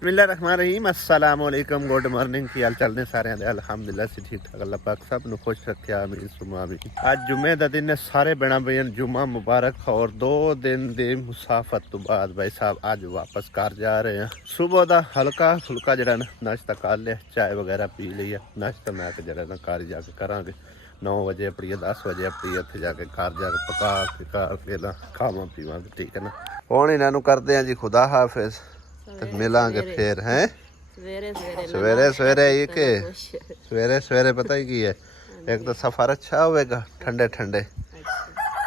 बिस्मिल्लाहिर्रहमानिर्रहीम अस्सलाम वालेकुम गुड मॉर्निंग की हाल चाल ने सारे दे अल्हम्दुलिल्लाह से ठीक ठाक अल्लाह पाक सब नु खुश रखे आमीन सुमा आमीन। आज जुम्मे दा दिन है सारे बना बजन जुम्मा मुबारक और 2 दिन दी मुसाफत तो बाद भाई साहब आज वापस घर जा रहे हैं। सुबह दा हल्का फुल्का जरा नाश्ता कर लिया, चाय वगैरह पी लिया। नाश्ता मैं जरा ना घर जाके करांगे 9 बजे अपनी 10 बजे अपनी उत्थे जाके घर जाके पका के ना खावा पीवांगे, ठीक है ना। हुण इन्हां नूं करदे हैं जी खुदा हाफिज, मिलांगे फिर हैं सवेरे सवेरे। एक सवेरे सवेरे पता ही की है, एक तो सफर अच्छा होगा ठंडे ठंडे,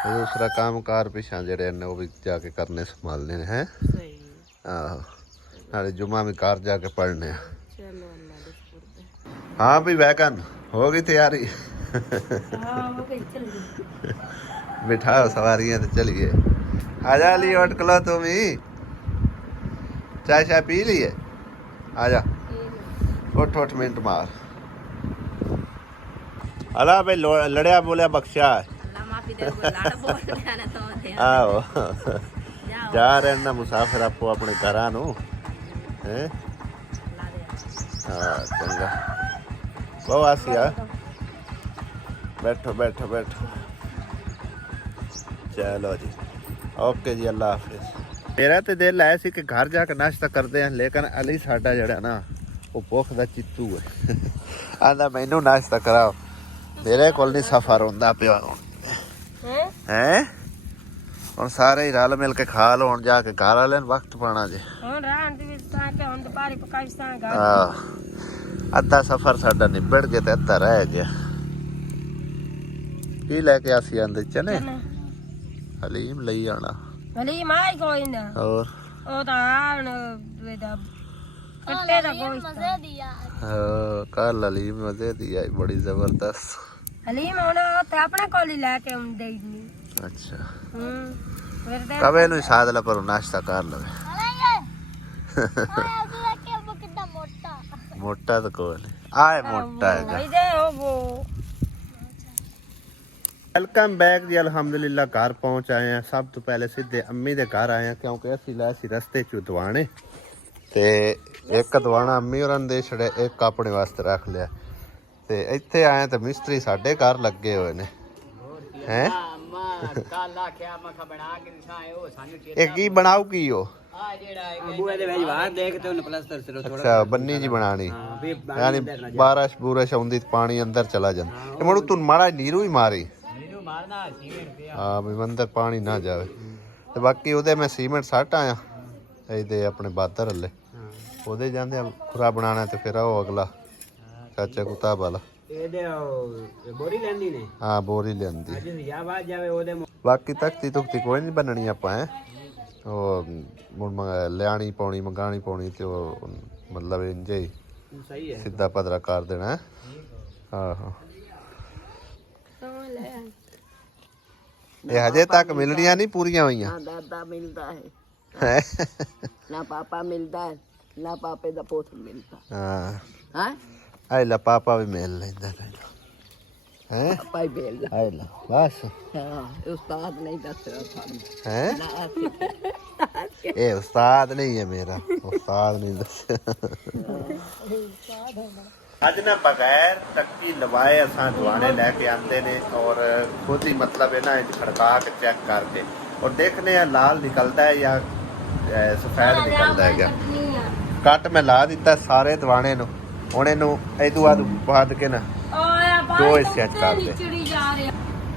दूसरा काम कार पिछा जेड़े ने वो भी जाके करने संभालने हैं। आहो नाले जुम्मा भी कार जाके पढ़ने। हाँ भी वैगन हो गई तैयारी। बिठाओ सवारियां तो चलिए। आजा ली उठ कलो तुम ही, चाय शाय पी लिए, आजा उठ उठ मिनट मार। अला भाई लड़िया बोलिया बख्शा आओ जा रहे ना मुसाफिर आपको अपने घर नू हैं। हाँ चंगा बहुत आसिया, बैठो बैठो बैठो। चलो जी ओके जी अल्लाह हाफिज। मेरा तो दिल है सी कि घर जाके नाश्ता करते हैं, लेकिन अली साडा जड़ा ना वो भुख दा चित्तू है। आंदा मैनू नाश्ता कराओ, मेरे कोल नहीं सफर होंदा पिया हैं। हुण सारे ही रल मिल के खा लो, हुण जाके घर वाले वक्त पाना जे। अद्धा सफर साडा निबड़ गया ते अद्धा रह गया। की लैके आसी आंदे चने हलीम लई आना। हलीम आई कोई ना और ओ ता आन वेदा कट्टे दा गोश्त मजे दिया। कल हलीम मजे दिया बड़ी जबरदस्त हलीम होना ते अपने कोल ही लेके आंदे ही। अच्छा फिर दे कबे नु साद ला पर नाश्ता कर लवे। मोटा तो कोई नहीं आए मोटा है दे ओ वो। वेलकम बैक जी। अल्हम्दुलिल्लाह घर पहुंच आए हैं। सब तो पहले सीधे अम्मी दे घर आए हैं, क्योंकि असी लाए सी रस्ते चो दवाने ते एक दवाना अम्मी होरां दे छड़े, एक अपने वास्ते रख लिया। ते इत्थे आए ते मिस्त्री साडे घर लगे हुए ने हैं। एक की बनाओ की हो अच्छा बन्नी जी बनानी, यानी बारिश बुरिश आउंदी पानी अंदर चला जांदा। मणु तू माड़ा नीरू ही मारी हाँ भी अंदर पानी ना जावे। ते बाकी ओहदे मैं सीमेंट सट आया ਇਹਦੇ अपने बादर हले ਉਹਦੇ ਜਾਂਦੇ खुरा बनाना ते फिर आओ अगला चाचा कुताब वाला बोरी लेंदी ने। हाँ बोरी लेंदी बाकी तख्ती तुख्ती कोई नहीं बननी आपां है। लियानी पौनी मंगानी पौनी ते मतलब इंज ही सीधा पदरा कर देना है। आहो ये हजे तक मिलनियां नहीं पूरियां हुई। दादा मिलता है ना पापा मिलता है ना पापे दा पोत मिलता। हाँ आई ला पापा भी मिल लेंदा हैं। पापा ही मिलता आई ला बस। हाँ उस्ताद नहीं दस रहा हैं। ये उस्ताद नहीं है मेरा, उस्ताद नहीं दस। अज ना बगैर टक्की लवाए असां दवाने लैके आते ने और खुद ही मतलब है ना खड़का के चेक करके और देखने लाल निकलता है या सफेद निकलता है क्या। कट मैं ला दिता सारे दवाने नू, हुण इनू इदू बाद के ना दो हिस्से कर दे।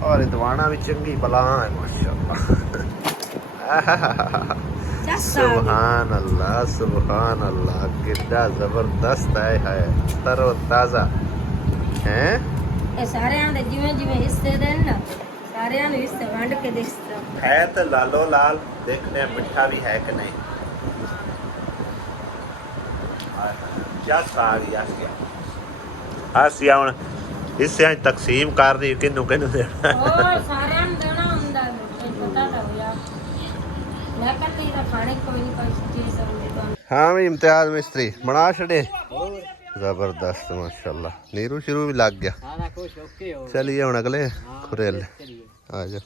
और दवाना भी चंगी बला है माशाअल्लाह। सुभान अल्लाह कितना जबरदस्त है तरो ताजा हैं। ए सारे आंदे जिवें जिवें हिस्से देन ना सारे आंदे हिस्से वंड के दिसदा है तो लालो लाल। देखने मिठा भी है कि नहीं। आसिया हुण हिस्से तकसीम कर दी किनू किनू देना। और सारे आंदे देना हुंदा पता ता होया लेकिन तेरा खाने कोई चीज समझे तो। हाँ भी इम्तियाज मिस्त्री बना छड़े जबरदस्त माशाल्लाह। नीरू शुरू भी लग गया। चलिए हुण अगले खुरेल आ जा।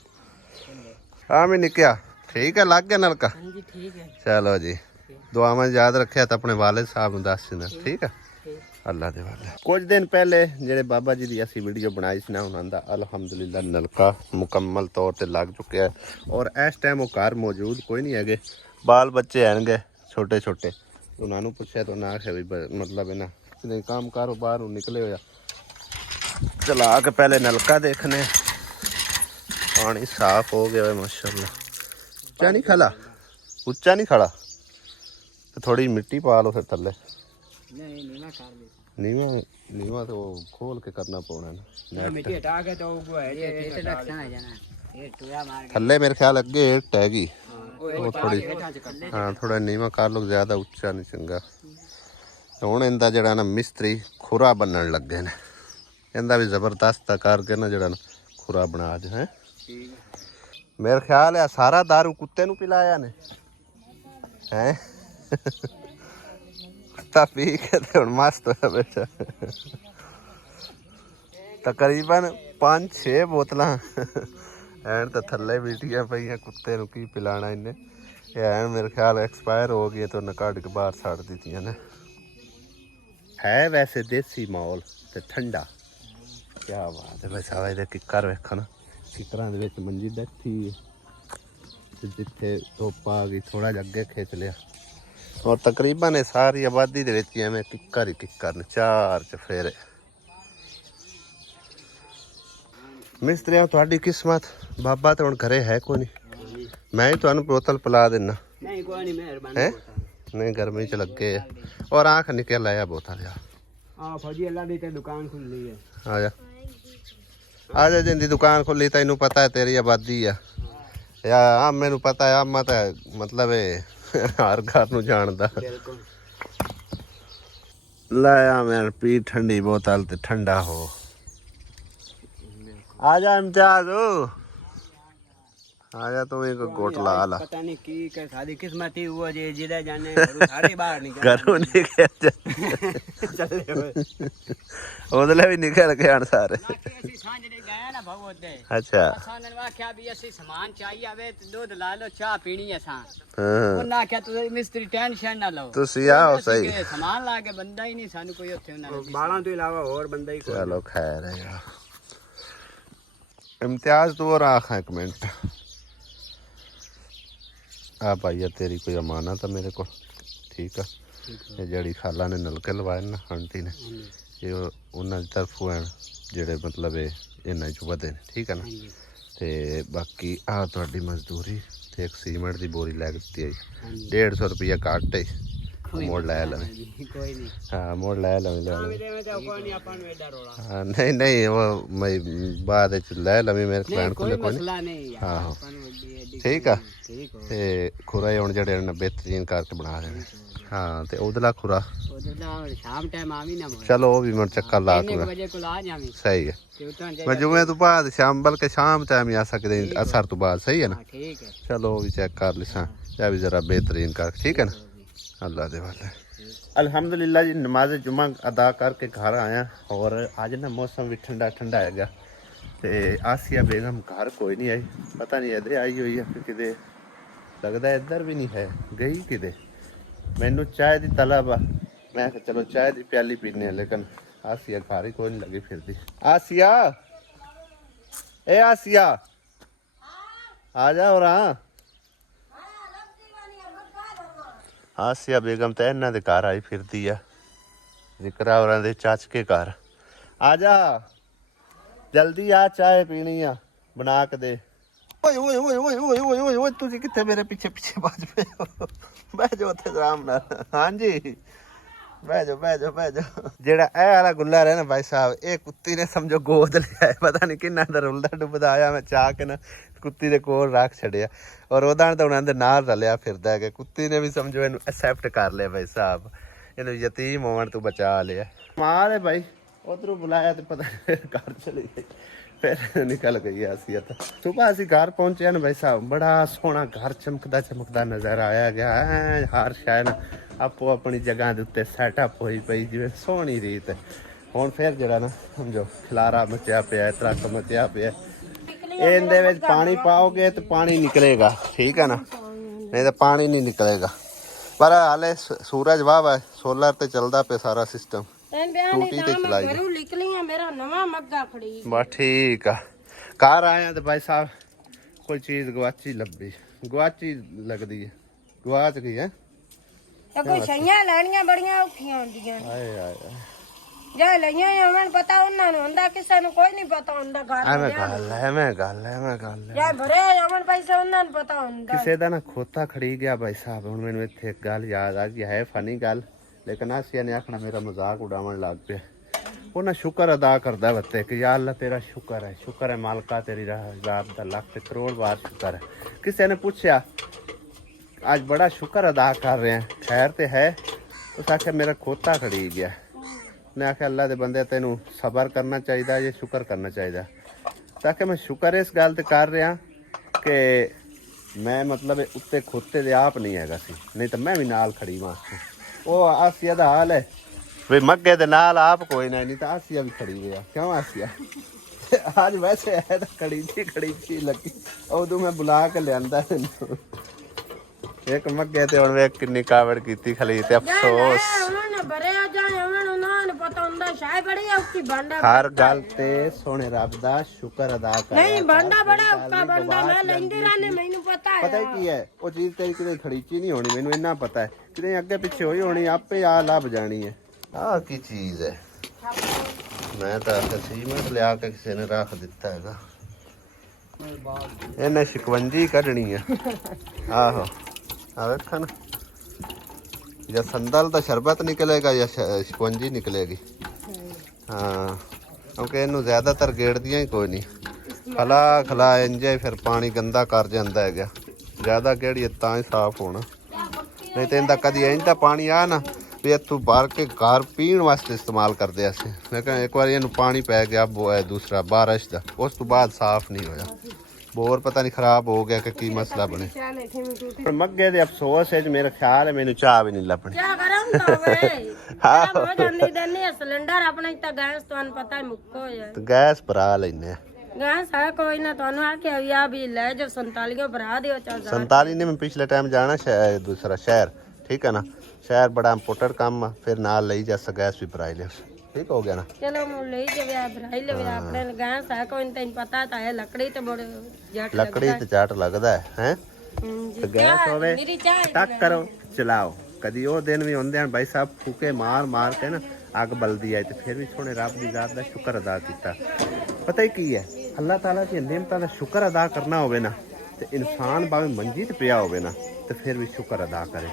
हाँ मैं निकया ठीक है लग गया नलका। चलो जी ਦੁਆਵਾਂ ਯਾਦ ਰੱਖਿਆ ਤਾਂ ਆਪਣੇ ਵਾਲਿਦ ਸਾਹਿਬ ਨੂੰ ਦੱਸ ਦੇਣਾ, ਠੀਕ ਆ। ਅੱਲਾ ਦੇ ਵਾਲੇ ਕੁਝ ਦਿਨ ਪਹਿਲੇ ਜਿਹੜੇ ਬਾਬਾ ਜੀ ਦੀ ਅਸੀਂ ਵੀਡੀਓ ਬਣਾਈ ਸੀ ਨਾ, ਉਹਨਾਂ ਦਾ ਅਲਹਮਦੁਲਿਲਾ ਨਲਕਾ ਮੁਕੰਮਲ ਤੌਰ ਤੇ ਲੱਗ ਚੁੱਕਿਆ ਹੈ। ਔਰ ਇਸ ਟਾਈਮ ਉਹ ਘਰ ਮੌਜੂਦ ਕੋਈ ਨਹੀਂ ਹੈਗੇ, ਬਾਲ ਬੱਚੇ ਆਣਗੇ ਛੋਟੇ ਛੋਟੇ। ਉਹਨਾਂ ਨੂੰ ਪੁੱਛਿਆ ਤਾਂ ਨਾ ਆਖਿਆ ਵੀ ਮਤਲਬ ਹੈ ਨਾ ਕਿਤੇ ਕੰਮ ਕਾਰੋਬਾਰ ਨੂੰ ਨਿਕਲੇ ਹੋਇਆ, ਚਲਾ ਕੇ ਪਹਿਲੇ ਨਲਕਾ ਦੇਖਨੇ। पानी साफ हो गया है माशाल्लाह। ऊंचा नहीं खड़ा, ऊंचा नहीं खड़ा तो थोड़ी मिट्टी पा लो फिर थल्ले। नीवा नीवा तो खोल के करना पौना ना, मिट्टी हटा के तो थल्ले मेरे ख्याल अगे हिट हैगी वो थोड़ी। हाँ थोड़ा नीवा कर लो, ज्यादा उच्चा नहीं चंगा। हुण इंदा जिहड़ा ना मिस्त्री खुरा बनन लगे ने, इंदा भी जबरदस्त करके ना जिहड़ा ना खुरा बना दे है। मेरे ख्याल है सारा दारू कुत्ते नू पिलाया ने हैं। कुत्ता पी के ते हुण मस्त होया बैठा। तकरीबन 5-6 बोतलां एन तो थल्ले बीटियां पईयां, कुत्ते नू की पिलाना इन्ने। एन मेरे ख्याल एक्सपायर हो गई तो उन्हें कढ़ के बाहर छड़ दित्तियां ने। है वैसे देसी माहौल ते ठंडा, क्या बात है भाई साहब। इहदे किकर वेखो ना, किकरां दे विच मंजी बैठी जिथे धुप्प आ गई थोड़ा जिहा अगे खिंच लिया। और तकरीबन सारी आबादी दे विच एवें किकर ही किकर ने, 4 चफेरे। मिस्त्रियां तुहाडी किस्मत, बाबा तो हुण घरे है कोई नहीं। मैं ही तुहानू बोतल पिला देना। नहीं कोई नहीं, मेहरबानी। नहीं गर्मी च लगे और आंख निकल आया बोतल यार। हां फौजी अल्लाह दी ते दुकान खुली है। आ जा आ जा, जिंदी दुकान खुली तैनू पता है तेरी आबादी है या आ मैनू पता है। आमा तो मतलब हर घर नू जानदा। लाया मैं पी ठंडी बोतल ते ठंडा हो। आ जा इम्तियाज, आ जा तू एक गोट ला ला। पता नहीं की के सादी किस्मत ही हुआ जे जिदा जाने सारे बाहर निकल घरों निकल चले ओदले भी निकल के आन सारे। ਅਸੀਂ ਸਾਂਝ ਦੇ ਗਏ ਨਾ ਭਗਵਤ ਦੇ। ਅੱਛਾ ਅਸਾਂ ਨੇ ਆਖਿਆ ਵੀ ਅਸੀਂ ਸਮਾਨ ਚਾਹੀਏ ਆਵੇ ਤੇ ਦੁੱਧ ਲਾ ਲਓ, ਚਾਹ ਪੀਣੀ ਅਸਾਂ। ਹਾਂ ਉਹਨਾਂ ਆਖਿਆ ਤੁਸੀਂ ਮਿਸਤਰੀ ਟੈਨਸ਼ਨ ਨਾ ਲਓ, ਤੁਸੀਂ ਆਓ ਸਹੀ। ਸਮਾਨ ਲਾ ਕੇ ਬੰਦਾ ਹੀ ਨਹੀਂ ਸਾਨੂੰ ਕੋਈ ਉੱਥੇ ਉਹਨਾਂ ਨੇ ਬਾਲਾਂ ਤੋਂ ਇਲਾਵਾ ਹੋਰ ਬੰਦਾ ਹੀ ਕੋਈ। ਚਲੋ ਖੈਰ ਹੈ ਯਾਰ। इम्तियाज तू और आख एक मिनट। आ भाई तेरी कोई अमानत है मेरे को, ठीक है। ये जड़ी खाला ने नलके लवाए ना आंटी ने, ये उन्होंने तरफों हैं जेड़े मतलब इन्ना च वधे ने, ठीक है ना। ते बाकी आ तुहाडी मजदूरी ते एक सीमेंट की बोरी लै दी है 150 रुपया घट है। मोड़ लै लवें, हाँ मोड़ लै लवें। हाँ नहीं नहीं वो मैं बाद लै लवें, मेरे क्लाइंट को कोई नहीं। हाँ ठीक है। ते खुरा हुण जेह्ड़े ने बेहतरीन करके बना देने। हाँ ते उधला खुरा शाम टाइम आवी ना, चलो वो भी मैं चक्कर ला के सही है। मैं जुमे तो बाद शाम बल्कि शाम टाइम ही आ सकते असर तो बाद, सही है ना। चलो वो भी चेक कर लिसा, या भी जरा बेहतरीन कर, ठीक है ना। अल्लाह दे वाले अल्हम्दुलिल्लाह जी। नमाज जुमा अदा करके घर आया और आज ना मौसम भी ठंडा ठंडा है गया। ते आसिया बेगम घर कोई नहीं आई, पता नहीं इधर आई हुई है कि किते, लगता है इधर भी नहीं है, गई किते। मैनू चाय की तलब आ, मैं चलो चाय की प्याली पीने, लेकिन आसिया घर ही कोई नहीं लगी फिरती। आसिया ए आसिया आ जा। और आसिया बेगम तो इन्हों के घर आई फिरती है, जिक्रा और चाचके घर। आ जा जल्दी आ, चाय पीनी आ, बना के दे। ओए ओए ओए ओए ओए ओए ओए ओए तुसी किथे मेरे पीछे पीछे भज पे हो? बह जाओ उत्थे आराम नाल। हाँ जी बह जाओ। जेड़ा ए वाला गुल्लर है ना भाई साहब, ये कुत्ती ने समझो गोद लिया है, पता नहीं किन्ना दा रुलदा डुबदा आया। मैं चाह के ना कुत्ती दे कोल रख छड़िया और ओदा तो उन्हां दे नाल रलिया फिरदा है कि कुत्ती ने भी समझो इनू एक्सेप्ट कर लिया भाई साहब, इनू यतीम होवन तो बचा लिया। माल है भाई, उधरों बुलाया तो पता घर चली गई, फिर निकल गई आसिया। सुबह असी घर पहुंचे ना भाई साहब, बड़ा सोहना घर चमकदा नजर आया गया है। हर शायद ना आपो अपनी जगह के उत्ते सैटअप होई पई जिवें सोहनी रीत है। हुण फिर जिहड़ा ना समझो खिलारा मचिया पिया, त्रक मचिया पिया। इहदे विच पानी पाओगे तो पानी निकलेगा, ठीक है ना, नहीं तो पानी नहीं निकलेगा। ਪਰ ਹਾਲੇ ਸੂਰਜ ਵਾਹ ਸੋਲਰ ਤੇ ਚੱਲਦਾ ਪਿਆ ਸਾਰਾ ਸਿਸਟਮ। ਤੈਨੂੰ ਬਿਆਨ ਟੂਟੀ ਨਹੀਂ ਤੇ ਤਾਂ ਮੈਂ ਚਲਾਈ ਘਰੋਂ ਨਿਕਲੀ ਆ ਮੇਰਾ ਨਵਾਂ ਮੱਗਾ ਖੜੀ ਬਸ ਠੀਕ ਆ। ਘਰ ਆਇਆ ਤੇ ਭਾਈ ਸਾਹਿਬ ਕੋਈ ਚੀਜ਼ ਗਵਾਚੀ ਲੱਭੀ, ਗਵਾਚੀ ਲੱਗਦੀ ਹੈ, ਗਵਾਚ ਗਈ ਹੈ। ਤੇ ਕੋਈ ਸ਼ਈਆਂ ਲੈਣੀਆਂ ਬੜੀਆਂ ਔਖੀਆਂ ਹੁੰਦੀਆਂ ਆਏ ਆਏ ਜਾਂ ਲਈਆਂ ਉਹਨਾਂ ਨੂੰ ਪਤਾ, ਉਹਨਾਂ ਨੂੰ ਹੁੰਦਾ, ਕਿਸੇ ਨੂੰ ਕੋਈ ਨਹੀਂ ਪਤਾ ਹੁੰਦਾ। ਘਰ ਐਵੇਂ ਗੱਲ ਹੈ, ਐਵੇਂ ਗੱਲ ਹੈ, ਐਵੇਂ ਗੱਲ ਹੈ। ਜਾਂ ਭਰੇ ਅਮਨ ਪੈਸੇ ਉਹਨਾਂ ਨੂੰ ਪਤਾ ਹੁੰਦਾ। ਕਿਸੇ ਦਾ ਨਾ ਖੋਤਾ ਖੜੀ ਗਿਆ ਭਾਈ ਸਾਹਿਬ। ਹੁਣ ਮੈਨੂੰ ਇੱਥੇ ਇੱਕ ਗੱਲ ਯਾਦ ਆ ਗਈ, ਹੈ ਫਨੀ ਗੱਲ, ਲੇਕਿਨ ਆਸੀਆ ਨੇ ਆਖਣਾ ਮੇਰਾ ਮਜ਼ਾਕ ਉਡਾਉਣ ਲੱਗ ਪਿਆ। ਉਹ ਨਾ ਸ਼ੁਕਰ ਅਦਾ ਕਰਦਾ ਬੱਤੇ ਕਿ ਯਾ ਅੱਲਾ ਤੇਰਾ ਸ਼ੁਕਰ ਹੈ ਮਾਲਕਾ, ਤੇਰੀ ਰਾਤ ਦਾ ਲੱਖ ਤੇ ਕਰੋੜ ਵਾਰ ਸ਼ੁਕਰ ਹੈ। ਕਿਸੇ ਨੇ ਪੁੱਛਿਆ ਅੱਜ ਬੜਾ ਸ਼ੁਕਰ ਅਦਾ ਕਰ ਰਹੇ हैं, खैर ਤੇ ਹੈ। ਉਸ ਆਖਿਆ ਮੇਰਾ ਖੋਤਾ ਖੜੀ ਗਿਆ। ਮੈਂ ਆਖਿਆ ਅੱਲਾ ਦੇ ਬੰਦੇ ਤੈਨੂੰ ਸਬਰ ਕਰਨਾ ਚਾਹੀਦਾ ਜਾਂ ਸ਼ੁਕਰ ਕਰਨਾ ਚਾਹੀਦਾ। ਤਾਂ ਕਿ ਮੈਂ ਸ਼ੁਕਰ ਇਸ ਗੱਲ ਤੇ ਕਰ ਰਿਹਾ ਕਿ ਮੈਂ ਮਤਲਬ ਉੱਤੇ ਖੋਤੇ ਦੇ ਆਪ ਨਹੀਂ ਹੈਗਾ ਸੀ, ਨਹੀਂ ਤਾਂ ਮੈਂ ਵੀ ਨਾਲ ਖੜੀ ਵਾਂ। ਉਹ ਆਸੀਆ ਦਾ ਹਾਲ ਹੈ ਵੀ ਮੱਗੇ ਦੇ ਨਾਲ ਆਪ ਕੋਈ ਨਹੀਂ ਤਾਂ ਆਸੀਆ ਵੀ ਖੜੀ ਹੋਇਆ। ਕਿਉਂ ਆਸੀਆ ਅੱਜ ਵੈਸੇ ਹੈ ਤਾਂ ਖੜੀ ਸੀ ਲੱਗੀ। ਉਦੋਂ ਮੈਂ ਬੁਲਾ ਕੇ ਲਿਆਂਦਾ ਇਹਨੂੰ। ਇੱਕ ਮੱਗੇ ਤੇ ਹੁਣ ਵੇਖ ਕਿੰਨੀ ਕਾਵੜ ਕੀਤੀ ਖਲੀ ਤੇ ਅਫਸੋਸ। ਉਹਨਾਂ ਨੇ ਭਰਿਆ ਜਾਂ ਉਹਨਾਂ ਨੂੰ ਪਤਾ ਹੁੰਦਾ ਸ਼ਾਇਦ ਬੜੀ ਔਖੀ ਬੰਦਾ। ਹਰ ਗੱਲ ਤੇ ਸੋਹਣੇ ਰੱਬ ਦਾ ਸ਼ੁਕਰ ਅਦਾ ਕਰ। ਨਹੀਂ ਬੰਦਾ ਬੜਾ ਔਖਾ ਬੰਦਾ, ਮੈਂ ਲੈਂਦੀ ਰਹਿੰਦੀ, ਮੈਨੂੰ ਪਤਾ ਹੈ। ਪਤਾ ਕੀ ਹੈ ਉਹ ਚੀਜ਼ ਤੇਰੀ ਕਿਤੇ ਖੜੀਚੀ ਨਹੀਂ ਹੋਣੀ, ਮੈਨੂੰ ਇੰਨਾ ਪਤਾ ਹੈ। ਕਿਤੇ ਅੱਗੇ ਪਿੱਛੇ ਹੋਈ ਹੋਣੀ, ਆਪੇ ਆ ਲੱਭ ਜਾਣੀ ਹੈ। ਆਹ ਕੀ ਚੀਜ਼ ਹੈ? ਮੈਂ ਤਾਂ ਸੀਮੈਂਟ ਲਿਆ ਕੇ ਕਿਸੇ ਨੇ ਰੱਖ ਦਿੱਤਾ ਹੈਗਾ। ਇਹਨੇ ਸ਼ਿਕਵੰਜੀ ਕੱਢਣੀ ਹੈ। ਆਹੋ ਆ ਵੇਖਾਂ ਨਾ, ਜਾਂ ਸੰਦਲ ਦਾ ਸ਼ਰਬਤ ਨਿਕਲੇਗਾ ਜਾਂ ਸ਼ਿਕਵੰਜੀ ਨਿਕਲੇਗੀ। ਹਾਂ ਕਿਉਂਕਿ ਇਹਨੂੰ ਜ਼ਿਆਦਾਤਰ ਗੇੜਦੀਆਂ ਹੀ ਕੋਈ ਨਹੀਂ, ਖਲਾ ਇੰਜੇ ਫਿਰ ਪਾਣੀ ਗੰਦਾ ਕਰ ਜਾਂਦਾ ਹੈਗਾ। ਜ਼ਿਆਦਾ ਗੇੜੀਏ ਤਾਂ ਹੀ ਸਾਫ਼ ਹੋਣਾ, ਨਹੀਂ ਤਾਂ ਇਹਦਾ ਕਦੀ ਇੰਜ ਤਾਂ ਪਾਣੀ ਆ ਨਾ ਵੀ ਇੱਥੋਂ ਭਰ ਕੇ ਘਰ ਪੀਣ ਵਾਸਤੇ ਇਸਤੇਮਾਲ ਕਰਦੇ ਅਸੀਂ। ਲੇਕਿਨ ਇੱਕ ਵਾਰੀ ਇਹਨੂੰ ਪਾਣੀ ਪੈ ਗਿਆ ਦੂਸਰਾ ਬਾਰਿਸ਼ ਦਾ, ਉਸ ਤੋਂ ਬਾਅਦ ਸਾਫ਼ ਨਹੀਂ ਹੋਇਆ। ਬੋਰ ਪਤਾ ਨਹੀਂ ਖਰਾਬ ਹੋ ਗਿਆ ਕਿ ਕੀ ਮਸਲਾ ਬਣੇ। ਪਰ ਮੱਗੇ ਦੇ ਅਫਸੋਸ ਹੈ ਮੇਰੇ ਖਿਆਲ ਹੈ ਮੈਨੂੰ ਚਾਹ ਵੀ ਨਹੀਂ ਲੱਭਣੀ। ਕੀ ਕਰਾਂ ਵੇ ਹੋ ਜਾਂਦੀ ਦੰਨੇ ਸਿਲੰਡਰ ਆਪਣੇ ਤਾਂ ਗੈਸ ਤੁਹਾਨੂੰ ਪਤਾ ਹੈ ਮੁੱਕ ਹੋ ਜਾਏ ਤੇ ਗੈਸ ਭਰਾ ਲੈਨੇ। ਗੈਸ ਹੈ ਕੋਈ ਨਾ, ਤੁਹਾਨੂੰ ਆ ਕੇ ਵੀ ਆ ਵੀ ਲੈ ਜੋ 47 ਭਰਾ ਦਿਓ। 47 ਨੇ ਮੈਂ ਪਿਛਲੇ ਟਾਈਮ ਜਾਣਾ ਦੂਸਰਾ ਸ਼ਹਿਰ, ਠੀਕ ਹੈ ਨਾ, ਸ਼ਹਿਰ ਬੜਾ ਇੰਪੋਰਟੈਂਟ ਕੰਮ ਆ, ਫਿਰ ਨਾਲ ਲਈ ਜਾ ਗੈਸ ਵੀ ਭਰਾਈ ਲਿਆ। ਠੀਕ ਹੋ ਗਿਆ ਨਾ, ਚਲੋ ਮੈਂ ਲਈ ਜਾਵੇ ਭਰਾਈ ਲਵੇ ਆਪਣੇ ਗੈਸ ਹੈ ਕੋਈ ਨਹੀਂ, ਤੈਨੂੰ ਪਤਾ ਤਾਂ ਹੈ ਲੱਕੜੀ ਤੇ ਬੜੇ ਜੱਟ ਲੱਕੜੀ ਤੇ ਝੱਟ ਲੱਗਦਾ ਹੈ ਤੇ ਗੈਸ ਹੋਵੇ ਟੱਕ ਕਰੋ ਚਲਾਓ। ਕਦੀ ਉਹ ਦਿਨ ਵੀ ਹੁੰਦੇ ਹਨ ਭਾਈ ਸਾਹਿਬ ਫੂਕੇ ਮਾਰ ਕੇ ਨਾ ਅੱਗ ਬਲਦੀ ਹੈ ਤੇ ਫਿਰ ਵੀ ਸੋਹਣੇ ਰੱਬ ਦੀ ਜ਼ਾਤ ਦਾ ਸ਼ੁਕਰ ਅਦਾ ਕੀਤਾ। ਪਤਾ ਹੀ ਕੀ ਹੈ, ਅੱਲਾਹ ਤਾਲਾ ਦੀਆਂ ਨਿਮਤਾਂ ਦਾ ਸ਼ੁਕਰ ਅਦਾ ਕਰਨਾ ਹੋਵੇ ਨਾ ਤੇ ਇਨਸਾਨ ਭਾਵੇਂ ਮੰਜੀ ਤੇ ਪਿਆ ਹੋਵੇ ਨਾ ਤੇ ਫਿਰ ਵੀ ਸ਼ੁਕਰ ਅਦਾ ਕਰੇ।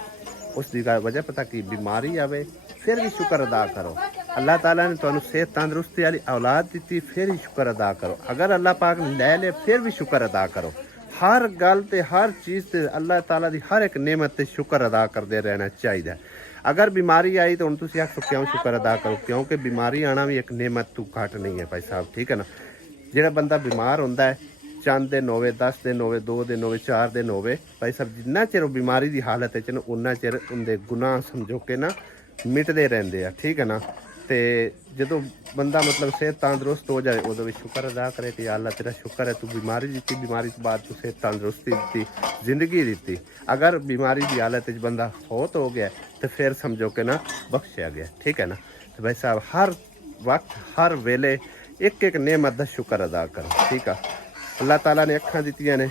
ਉਸ ਦੀ ਵਜ੍ਹਾ ਪਤਾ ਕੀ ਬਿਮਾਰੀ ਆਵੇ ਫਿਰ ਵੀ ਸ਼ੁਕਰ ਅਦਾ ਕਰੋ। ਅੱਲਾਹ ਤਾਲਾ ਨੇ ਤੁਹਾਨੂੰ ਸਿਹਤ ਤੰਦਰੁਸਤੀ ਵਾਲੀ ਔਲਾਦ ਦਿੱਤੀ, ਫਿਰ ਵੀ ਸ਼ੁਕਰ ਅਦਾ ਕਰੋ। ਅਗਰ ਅੱਲਾਹ ਪਾਕ ਨੇ ਲੈ ਲੇ ਫਿਰ ਵੀ ਸ਼ੁਕਰ ਅਦਾ ਕਰੋ। ਹਰ ਗੱਲ ਤੇ ਹਰ ਚੀਜ਼ ਤੇ ਅੱਲਾਹ ਤਾਲਾ ਦੀ ਹਰ ਇੱਕ ਨਿਮਤ ਤੇ ਸ਼ੁਕਰ ਅਦਾ ਕਰਦੇ ਰਹਿਣਾ ਚਾਹੀਦਾ। ਅਗਰ ਬਿਮਾਰੀ ਆਈ ਤਾਂ ਹੁਣ ਤੁਸੀਂ ਆਖੋ ਕਿਉਂ ਸ਼ੁਕਰ ਅਦਾ ਕਰੋ, ਕਿਉਂਕਿ ਬਿਮਾਰੀ ਆਣਾ ਵੀ ਇੱਕ ਨਿਮਤ ਤੋਂ ਘੱਟ ਨਹੀਂ ਹੈ ਭਾਈ ਸਾਹਿਬ, ਠੀਕ ਹੈ ਨਾ। ਜਿਹੜਾ ਬੰਦਾ ਬਿਮਾਰ ਹੁੰਦਾ ਹੈ, ਚੰਦ ਦਿਨ ਹੋਵੇ, 10 ਦਿਨ ਹੋਵੇ, 2 ਦਿਨ ਹੋਵੇ, 4 ਦਿਨ ਹੋਵੇ, ਭਾਈ ਸਾਹਿਬ ਜਿੰਨਾ ਚਿਰ ਉਹ ਬਿਮਾਰੀ ਦੀ ਹਾਲਤ ਵਿੱਚ ਨਾ ਉਨਾ ਚਿਰ ਉਹਦੇ ਗੁਨਾਹ ਸਮਝੋ ਕੇ ਨਾ ਮਿਟਦੇ ਰਹਿੰਦੇ ਆ, ਠੀਕ ਹੈ ਨਾ। ਤੇ ਜਦੋਂ ਬੰਦਾ ਮਤਲਬ ਸਿਹਤ ਤੰਦਰੁਸਤ ਹੋ ਜਾਏ ਉਦੋਂ ਵੀ ਸ਼ੁਕਰ ਅਦਾ ਕਰੇ ਕਿ ਅੱਲਾ ਤੇਰਾ ਸ਼ੁਕਰ ਹੈ ਤੂੰ ਬਿਮਾਰੀ ਦਿੱਤੀ, ਬਿਮਾਰੀ ਤੋਂ ਬਾਅਦ ਤੂੰ ਸਿਹਤ ਤੰਦਰੁਸਤੀ ਦਿੱਤੀ, ਜ਼ਿੰਦਗੀ ਦਿੱਤੀ। ਅਗਰ ਬਿਮਾਰੀ ਦੀ ਹਾਲਤ ਵਿੱਚ ਬੰਦਾ ਫੌਤ ਹੋ ਗਿਆ ਤੇ ਫਿਰ ਸਮਝੋ ਕਿ ਨਾ ਬਖਸ਼ਿਆ ਗਿਆ, ਠੀਕ ਹੈ ਨਾ। ਤੇ ਭਾਈ ਸਾਹਿਬ ਹਰ ਵਕਤ ਹਰ ਵੇਲੇ ਇੱਕ ਇੱਕ ਨਿਮਤ ਦਾ ਸ਼ੁਕਰ ਅਦਾ ਕਰੋ, ਠੀਕ ਆ। ਅੱਲਾਹ ਤਾਲਾ ਨੇ ਅੱਖਾਂ ਦਿੱਤੀਆਂ ਨੇ,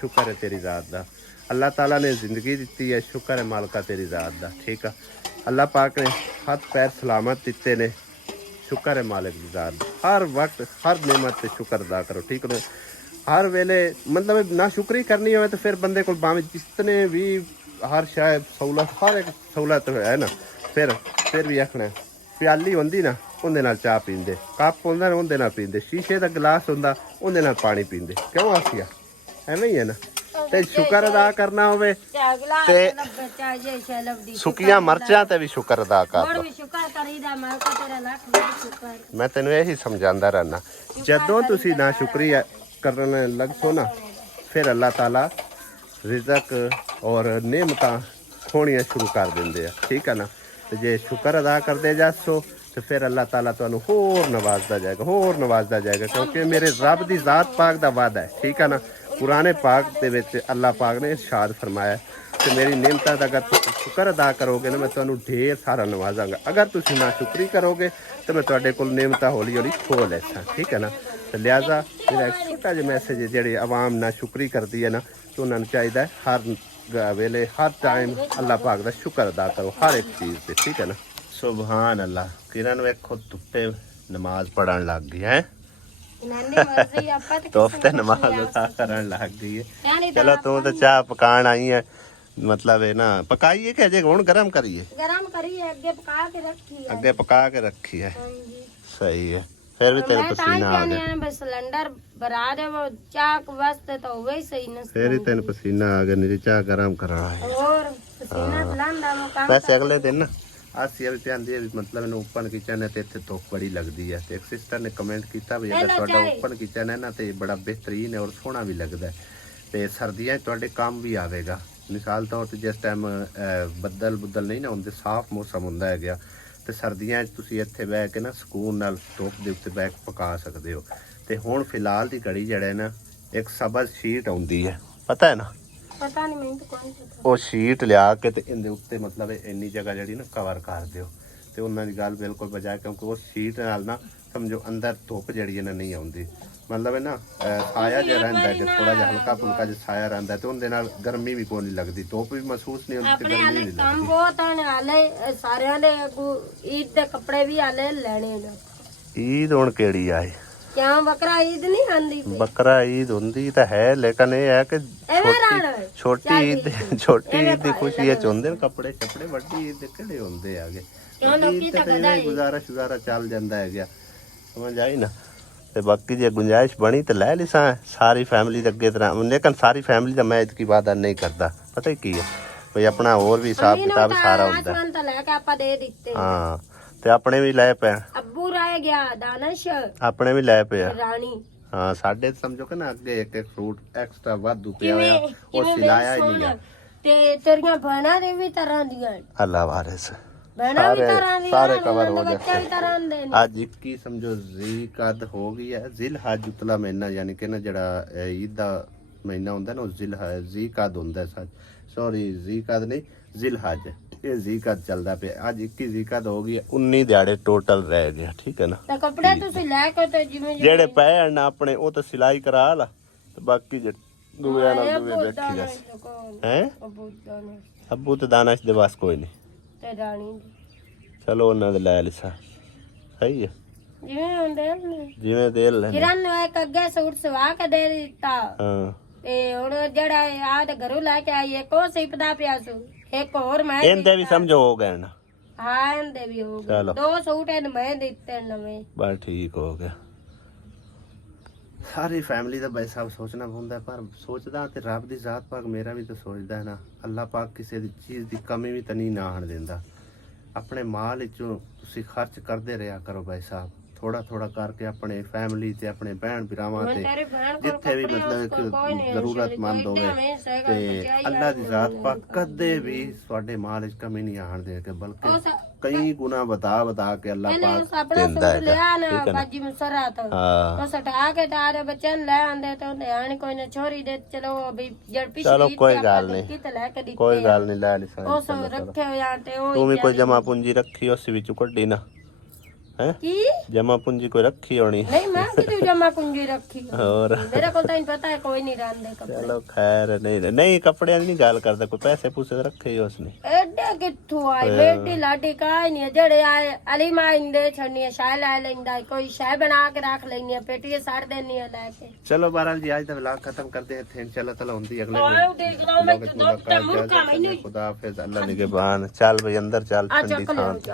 ਸ਼ੁਕਰ ਹੈ ਤੇਰੀ ਜ਼ਾਤ ਦਾ। ਅੱਲਾਹ ਤਾਲਾ ਨੇ ਜ਼ਿੰਦਗੀ ਦਿੱਤੀ ਹੈ, ਸ਼ੁਕਰ ਹੈ ਮਾਲਕਾ ਤੇਰੀ ਜ਼ਾਤ ਦਾ, ਠੀਕ ਆ। ਅੱਲਾਹ ਪਾਕ ਨੇ ਹੱਥ ਪੈਰ ਸਲਾਮਤ ਦਿੱਤੇ ਨੇ, ਸ਼ੁਕਰ ਹੈ ਮਾਲਕ ਦੀ ਜ਼ਾਤ ਦਾ। ਹਰ ਵਕਤ ਹਰ ਨਿਮਤ ਤੇ ਸ਼ੁਕਰ ਅਦਾ ਕਰੋ, ਠੀਕ ਹੈ। ਹਰ ਵੇਲੇ ਮਤਲਬ ਨਾ ਸ਼ੁਕਰੀ ਕਰਨੀ ਹੋਵੇ ਤਾਂ ਫਿਰ ਬੰਦੇ ਕੋਲ ਭਾਵੇਂ ਜਿਤਨੇ ਵੀ ਹਰ ਸ਼ਾਇਦ ਸਹੂਲਤ ਹਰ ਇੱਕ ਸਹੂਲਤ ਹੈ ਨਾ, ਫਿਰ ਵੀ ਆਖਣਾ ਪਿਆਲੀ ਹੁੰਦੀ ਨਾ ਉਹਦੇ ਨਾਲ ਚਾਹ ਪੀਂਦੇ, ਕੱਪ ਹੁੰਦਾ ਨਾ ਉਹਦੇ ਨਾਲ ਪੀਂਦੇ, ਸ਼ੀਸ਼ੇ ਦਾ ਗਲਾਸ ਹੁੰਦਾ ਉਹਦੇ ਨਾਲ ਪਾਣੀ ਪੀਂਦੇ। ਕਿਉਂ ਆਸੀਆ ਐਵੇਂ ਹੀ ਹੈ ਨਾ। ਤੇ ਸ਼ੁਕਰ ਅਦਾ ਕਰਨਾ ਹੋਵੇ ਤੇ ਸੁੱਕੀਆਂ ਮਿਰਚਾਂ ਤੇ ਵੀ ਸ਼ੁਕਰ ਅਦਾ ਕਰ ਲਓ। ਮੈਂ ਤੈਨੂੰ ਇਹੀ ਸਮਝਾਉਂਦਾ ਰਹਿਣਾ, ਜਦੋਂ ਤੁਸੀਂ ਨਾ ਸ਼ੁਕਰੀ ਕਰਨ ਲੱਗੋ ਨਾ ਫਿਰ ਅੱਲਾਹ ਤਾਲਾ ਰਿਜ਼ਕ ਔਰ ਨਿਮਤਾਂ ਖੋਣੀਆਂ ਸ਼ੁਰੂ ਕਰ ਦਿੰਦੇ ਆ, ਠੀਕ ਹੈ ਨਾ। ਤੇ ਜੇ ਸ਼ੁਕਰ ਅਦਾ ਕਰਦੇ ਜਾਸੋ ਤੇ ਫਿਰ ਅੱਲਾਹ ਤਾਲਾ ਤੁਹਾਨੂੰ ਹੋਰ ਨਵਾਜ਼ਦਾ ਜਾਏਗਾ, ਕਿਉਂਕਿ ਮੇਰੇ ਰੱਬ ਦੀ ਜ਼ਾਤ ਪਾਕ ਦਾ ਵਾਅਦਾ ਹੈ, ਠੀਕ ਹੈ ਨਾ। ਕੁਰਾਨ ਪਾਕ ਦੇ ਵਿੱਚ ਅੱਲਾਹ ਪਾਕ ਨੇ ਇਰਸ਼ਾਦ ਫਰਮਾਇਆ ਤੇ ਮੇਰੀ ਨਿਮਤਾਂ ਦਾ ਅਗਰ ਤੁਸੀਂ ਸ਼ੁਕਰ ਅਦਾ ਕਰੋਗੇ ਨਾ, ਮੈਂ ਤੁਹਾਨੂੰ ਢੇਰ ਸਾਰਾ ਨਵਾਜ਼ਾਂਗਾ। ਅਗਰ ਤੁਸੀਂ ਨਾ ਸ਼ੁਕਰੀ ਕਰੋਗੇ ਤੇ ਮੈਂ ਤੁਹਾਡੇ ਕੋਲ ਨਿਮਤਾਂ ਹੌਲੀ ਹੌਲੀ ਖੋਹ ਲੈਸਾਂ, ਠੀਕ ਹੈ ਨਾ। ਤੇ ਲਿਹਾਜ਼ਾ ਮੇਰਾ ਇੱਕ ਛੋਟਾ ਜਿਹਾ ਮੈਸੇਜ ਹੈ, ਜਿਹੜੇ ਆਵਾਮ ਨਾ ਸ਼ੁਕਰੀ ਕਰਦੀ ਹੈ ਨਾ, ਤੇ ਉਹਨਾਂ ਨੂੰ ਚਾਹੀਦਾ ਹੈ ਹਰ ਵੇਲੇ ਹਰ ਟਾਈਮ ਅੱਲਾਹ ਪਾਕ ਦਾ ਸ਼ੁਕਰ ਅਦਾ ਕਰੋ ਹਰ ਇੱਕ ਚੀਜ਼ ਤੇ, ਠੀਕ ਹੈ ਨਾ। ਸੁਭਾਨ ਅੱਲਾਹ। ਕਿਰਨ ਵੇਖੋ ਧੁੱਪੇ ਨਮਾਜ਼ ਪੜਨ ਲੱਗ ਗਈ ਹੈ, ਤੋਫਤੇ ਨਮਾਜ਼ ਅਦਾ ਕਰਨ ਲੱਗ ਗਈ ਹੈ। ਚਲੋ ਤੂੰ ਤਾਂ ਚਾਹ ਪਕਾਣ ਆਈ ਹੈ, ਮਤਲਬ ਹੈ ਨਾ ਪਕਾਈਏ ਕਿ ਅਜੇ ਹੁਣ ਗਰਮ ਕਰੀਏ? ਗਰਮ ਕਰੀਏ, ਅੱਗੇ ਪਕਾ ਕੇ ਰੱਖੀ ਹੈ। ਅੱਗੇ ਪਕਾ ਕੇ ਰੱਖੀ ਹੈ, ਹਾਂਜੀ ਸਹੀ ਹੈ। ਫਿਰ ਵੀ ਤੇਰੇ ਪਸੀਨਾ ਆ ਗਿਆ, बस सिलेंडर भरा दे वो चाक वास्ते तो वही सही न ਫਿਰ ਹੀ ਤੈਨੂੰ ਪਸੀਨਾ ਆ ਗਿਆ, ਨਹੀਂ ਚਾਹ ਗਰਮ ਕਰਾਉਣਾ ਹੈ। और पसीना फलांदा वो काम ਵੈਸੇ ਅਗਲੇ ਦਿਨ ਨਾ ਆਸੀਆ ਵੀ ਕਹਿੰਦੀ ਹੈ ਵੀ ਮਤਲਬ ਇਹਨੂੰ ਓਪਨ ਕਿਚਨ ਹੈ ਤੇ ਇੱਥੇ ਧੁੱਪ ਬੜੀ ਲੱਗਦੀ ਹੈ, ਤੇ ਇੱਕ ਸਿਸਟਰ ਨੇ ਕਮੈਂਟ ਕੀਤਾ ਵੀ ਅਗਰ ਤੁਹਾਡਾ ਓਪਨ ਕਿਚਨ ਹੈ ਨਾ ਤੇ ਬੜਾ ਬਿਹਤਰੀਨ ਹੈ ਔਰ ਸੋਹਣਾ ਵੀ ਲੱਗਦਾ ਹੈ, ਤੇ ਸਰਦੀਆਂ 'ਚ ਤੁਹਾਡੇ ਕੰਮ ਵੀ ਆਵੇਗਾ। ਮਿਸਾਲ ਤੌਰ ਤੇ ਜਿਸ ਟਾਈਮ ਬੱਦਲ ਨਹੀਂ ਨਾ ਹੁੰਦੇ, ਸਾਫ਼ ਮੌਸਮ ਹੁੰਦਾ ਹੈ ਗਿਆ, ਤੇ ਸਰਦੀਆਂ 'ਚ ਤੁਸੀਂ ਇੱਥੇ ਬਹਿ ਕੇ ਨਾ ਸਕੂਨ ਨਾਲ ਧੁੱਪ ਦੇ ਉੱਤੇ ਬਹਿ ਕੇ ਪਕਾ ਸਕਦੇ ਹੋ। ਤੇ ਹੁਣ ਫਿਲਹਾਲ ਦੀ ਘੜੀ ਜਿਹੜਾ ਹੈ ਨਾ, ਇੱਕ ਸਬਜ਼ ਸ਼ੀਟ ਆਉਂਦੀ ਹੈ, ਪਤਾ ਹੈ ਨਾ, पता नहीं मैं तो कौन सा ਉਹ ਸ਼ੀਟ ਲਿਆ ਕੇ ਤੇ ਇਹਦੇ ਉੱਤੇ ਮਤਲਬ ਇੰਨੀ ਜਗ੍ਹਾ ਜਿਹੜੀ ਨਾ ਕਵਰ ਕਰ ਦਿਓ, ਤੇ ਉਹਨਾਂ ਦੀ ਗੱਲ ਬਿਲਕੁਲ ਬਜਾਏ, ਕਿਉਂਕਿ ਉਹ ਸ਼ੀਟ ਨਾਲ ਨਾ ਸਮਝੋ ਅੰਦਰ ਧੁੱਪ ਜਿਹੜੀ ਹੈ ਨਾ ਨਹੀਂ ਆਉਂਦੀ, ਮਤਲਬ ਹੈ ਨਾ ਸਾਇਆ ਜਿਹਾ ਰਹਿੰਦਾ, ਕਿ ਥੋੜਾ ਜਿਹਾ ਹਲਕਾ ਫੁਲਕਾ ਜਿਹਾ ਸਾਇਆ ਰਹਿੰਦਾ, ਤੇ ਉਹਦੇ ਨਾਲ ਗਰਮੀ ਵੀ ਕੋਈ ਨਹੀਂ ਲੱਗਦੀ, ਧੁੱਪ ਵੀ ਮਹਿਸੂਸ ਨਹੀਂ ਹੁੰਦੀ, ਤੇ अपने ਗਰਮੀ हाले ਨਹੀਂ काम ਲੱਗਦੀ। बहुत है हाले सारे दे ईद दे कपड़े भी हाले लेने ने ਈਦ ਹੁਣ ਕਿਹੜੀ ਆਏ? क्या बकरा ईद नहीं आंदी पई ਬੱਕਰਾ ਈਦ ਹੁੰਦੀ ਤਾਂ ਹੈ, ਲੇਕਿਨ ਇਹ ਹੈ ਕਿ एवे राण ਛੋਟੀ ਈਦ ਦੀ ਖੁਸ਼ੀ ਇਹ ਚ ਹੁੰਦੇ ਨੇ ਕੱਪੜੇ ਚੱਪੜੇ, ਵੱਡੀ ਈਦ ਦੇ ਕਿਹੜੇ ਹੁੰਦੇ ਆਗੇ। ਵੱਡੀ ਈਦ ਤੇ ਇਵੇਂ ਗੁਜ਼ਾਰਾ ਚੱਲ ਜਾਂਦਾ ਹੈ ਗਿਆ, ਸਮਝ ਆਈ ਨਾ। ਤੇ ਬਾਕੀ ਜੇ ਗੁੰਜਾਇਸ਼ ਬਣੀ ਤੇ ਲੈ ਲਈ ਸਾਰੀ ਫੈਮਿਲੀ ਦੇ ਅੱਗੇ ਤਰ੍ਹਾਂ, ਲੇਕਿਨ ਸਾਰੀ ਫੈਮਿਲੀ ਦਾ ਮੈਂ ਇਤਕੀ ਵਾਦਾ ਨਹੀਂ ਕਰਦਾ, ਪਤਾ ਕੀ ਹੈ ਬਈ ਆਪਣਾ ਹੋਰ ਵੀ ਹਿਸਾਬ ਕਿਤਾਬ ਸਾਰਾ ਹੁੰਦਾ। आसमान तो लेके आपा दे दिते ਹਾਂ ਤੇ ਆਪਣੇ ਵੀ ਲੈ ਪਏ, अब्बू रह गया दानिश ਆਪਣੇ ਵੀ ਲੈ ਪਏ। रानी ਹਾਂ ਸਾਡੇ ਸਮਝੋ ਕਿ ਨਾ ਅੱਗੇ ਇੱਕ ਫਰੂਟ ਐਕਸਟਰਾ ਵਾਧੂ ਪਿਆ ਹੋਇਆ, ਉਹ ਸਿਲਾਇਆ ਹੀ ਨਹੀਂ ਹੈ। ਤੇ ਤੇਰੀਆਂ ਭੈਣਾਂ ਦੇ ਵੀ ਤਰ੍ਹਾਂ ਦੀਆਂ ਅੱਲਾ ਵਾਰਿਸ ਭੈਣਾਂ ਵੀ ਤਰ੍ਹਾਂ ਦੀਆਂ, ਸਾਰੇ ਕਵਰ ਹੋ ਬੱਚੇ ਵੀ ਜਾਂਦੇ। ਤਰ੍ਹਾਂ ਦੇ ਨੇ। ਅੱਜ 21 ਸਮਝੋ ਜ਼ਿਲਕਦ ਹੋ ਗਈ ਹੈ, ਜ਼ਿਲਹਜ ਉਤਲਾ ਮਹੀਨਾ, ਯਾਨੀ ਕਿ ਨਾ ਜਿਹੜਾ ਈਦ ਦਾ ਮਹੀਨਾ ਹੁੰਦਾ ਨਾ, ਉਹ ਜ਼ਿਲਕਦ ਹੁੰਦਾ, ਸੌਰੀ ਜ਼ਿਲਕਦ ਨਹੀਂ ਜ਼ਿਲਹਜ, ਇਹ ਜ਼ਿਲਕਦ ਚੱਲਦਾ ਪਿਆ। ਅੱਜ 21 ਜ਼ਿਲਕਦ ਹੋ ਗਈ, 19 ਦਿਹਾੜੇ ਟੋਟਲ ਰਹਿ ਗਏ, ਠੀਕ ਹੈ ਨਾ। ਤੇ ਕੱਪੜੇ ਤੁਸੀਂ ਲੈ ਕੇ ਤੇ ਜਿਵੇਂ ਜਿਹੜੇ ਪਏ ਹਨ ਆਪਣੇ ਉਹ ਤਾਂ ਸਿਲਾਈ ਕਰਾ ਲਾ, ਤੇ ਬਾਕੀ ਜਿਹੜੇ ਦੂਏ ਨਾਲ ਦੂਏ ਦੇਖੀ ਜਾ ਹੈ। ਅੱਬੂ ਤੇ ਦਾਨਸ਼ ਦੇ ਵਾਸ ਕੋਈ ਨਹੀਂ, ਤੇ ਰਾਣੀ ਚਲੋ ਉਹਨਾਂ ਦੇ ਲੈ ਲਿਸਾ, ਸਹੀ ਹੈ ਜਿਵੇਂ ਹੁੰਦੇ ਨੇ। ਜਿਵੇਂ ਦੇ ਲੈ। ਕਿਰਨ ਨੂੰ ਇੱਕ ਅੱਗੇ ਸੂਟ ਸਵਾ ਕੇ ਦੇ ਦਿੱਤਾ, ਹਾਂ ਤੇ ਹੁਣ ਜਿਹੜਾ ਆ ਤੇ ਘਰੋਂ ਲੈ ਕੇ ਆਈ ਇੱਕ ਉਹ ਸਿਪਦਾ ਪਿਆ ਸੂ, ਇੱਕ ਹੋਰ ਮੈਂ ਇਹਦੇ ਵੀ ਸਮਝੋ ਹੋ ਗਏ ਨਾ। ਹਾਂ ਇਹਦੇ ਵੀ ਹੋ ਗਏ, ਚਲੋ 2 ਸੂਟ ਇਹਨੇ ਮੈਂ ਦਿੱਤੇ ਨਵੇਂ, ਬਸ ਠੀਕ ਹੋ ਗਿਆ। ਸਾਰੀ ਫੈਮਿਲੀ ਦਾ ਬਈ ਸਭ ਸੋਚਣਾ ਹੁੰਦਾ, ਪਰ ਸੋਚਦਾ ਤੇ ਰੱਬ ਦੀ ਜ਼ਾਤ ਪਾਕ ਮੇਰਾ ਵੀ ਤਾਂ ਸੋਚਦਾ ਹੈ ਨਾ। ਅੱਲਾਹ ਪਾਕ ਕਿਸੇ ਦੀ ਚੀਜ਼ ਦੀ ਕਮੀ ਵੀ ਤਾਂ ਨਹੀਂ ਨਾ ਆਣ ਦਿੰਦਾ। ਆਪਣੇ ਮਾਲ ਵਿੱਚੋਂ ਤੁਸੀਂ ਖਰਚ ਕਰਦੇ ਰਿਹਾ ਕਰੋ ਭਾਈ ਸਾਹਿਬ, ਥੋੜਾ ਕਰਕੇ ਆਪਣੇ ਫੈਮਿਲੀ ਤੇ ਆਪਣੇ ਭੈਣ ਭਰਾਵਾਂ ਤੇ ਜਿੱਥੇ ਵੀ ਮਤਲਬ ਇੱਕ ਜ਼ਰੂਰਤਮੰਦ ਹੋਵੇ, ਤੇ ਅੱਲਾਹ ਦੀ ਜ਼ਾਤ ਪਾਕ ਕਦੇ ਵੀ ਤੁਹਾਡੇ ਮਾਲ ਵਿੱਚ ਕਮੀ ਨਹੀਂ ਆਣ ਦੇਗਾ, ਬਲਕਿ ਕਈ ਗੁਣਾ ਬਤਾ ਕੇ ਅੱਲਾਹ ਪਾਕ ਦਿੰਦਾ ਹੈ। ਬਾਜੀ ਮਸਰਾ ਤੋਂ ਹਾਂ ਉਹ ਸਟਾ ਕੇ ਤਾਰੇ ਬੱਚੇ ਨੂੰ ਲੈ ਆਂਦੇ ਤੇ ਉਹਨੇ ਆਣ ਕੋਈ ਨਾ ਛੋਰੀ ਦੇ, ਚਲੋ ਵੀ ਜੜ ਪਿਛਲੀ ਚਲੋ ਕੋਈ ਗੱਲ ਨਹੀਂ, ਕਿਤੇ ਲੈ ਕੇ ਦਿੱਤੇ, ਕੋਈ ਗੱਲ ਨਹੀਂ, ਲੈ ਲਈ ਉਹ ਸਭ ਰੱਖੇ ਹੋਇਆ ਤੇ ਉਹ ਤੂੰ ਵੀ ਕੋਈ ਜਮਾ ਪੂੰਜੀ ਰੱਖੀ ਉਸ ਵਿੱਚੋਂ ਕੱਢੀ ਨਾ, ਹੈ ਕੀ ਜਮਾ ਪੂੰਜੀ ਕੋਈ ਰੱਖੀ ਹੋਣੀ। ਨਹੀਂ ਮੈਂ ਕਿਤੇ ਜਮਾ ਕੁੰਜੀ ਰੱਖੀ ਹੋਰ ਮੇਰੇ ਕੋਲ ਤਾਂ ਪਤਾ ਹੈ ਕੋਈ ਨਹੀਂ ਰਾਂਦੇ ਕੱਪੜੇ। ਚਲੋ ਖੈਰ, ਨਹੀਂ ਕੱਪੜਿਆਂ ਦੀ ਨਹੀਂ ਗੱਲ ਕਰਦਾ, ਕੋਈ ਪੈਸੇ ਪੂਸੇ ਤਾਂ ਰੱਖੇ ਹੀ ਉਸਨੇ। ਐਡੇ ਕਿੱਥੋਂ ਆਏ ਬੇਟੀ ਲਾਡੀ ਕਾਹ ਨਹੀਂ, ਜਿਹੜੇ ਆਏ ਅਲੀ ਮਾਂ ਇੰਦੇ ਛੜਨੀ ਸ਼ਾਇ ਲੈ ਲੈਂਦਾ, ਕੋਈ ਸ਼ਾਇ ਬਣਾ ਕੇ ਰੱਖ ਲੈਣੀ, ਪੇਟੀ ਸੜ ਦੇਣੀ ਹੈ ਲੈ ਕੇ। ਚਲੋ ਬਹਰਾਲ ਜੀ ਅੱਜ ਦਾ ਵਲੌਗ ਖਤਮ ਕਰਦੇ हैं, इंशाल्लाह ताला ਹੁੰਦੀ ਅਗਲੇ ਆਓ ਦੇਖ ਲਓ ਮੈਂ ਤਾਂ ਮੁਰਕਾ ਮੈਨੂੰ खुदा हाफिज़, अल्लाह निगहबान। चल भाई अंदर चल, ठंडी सांस।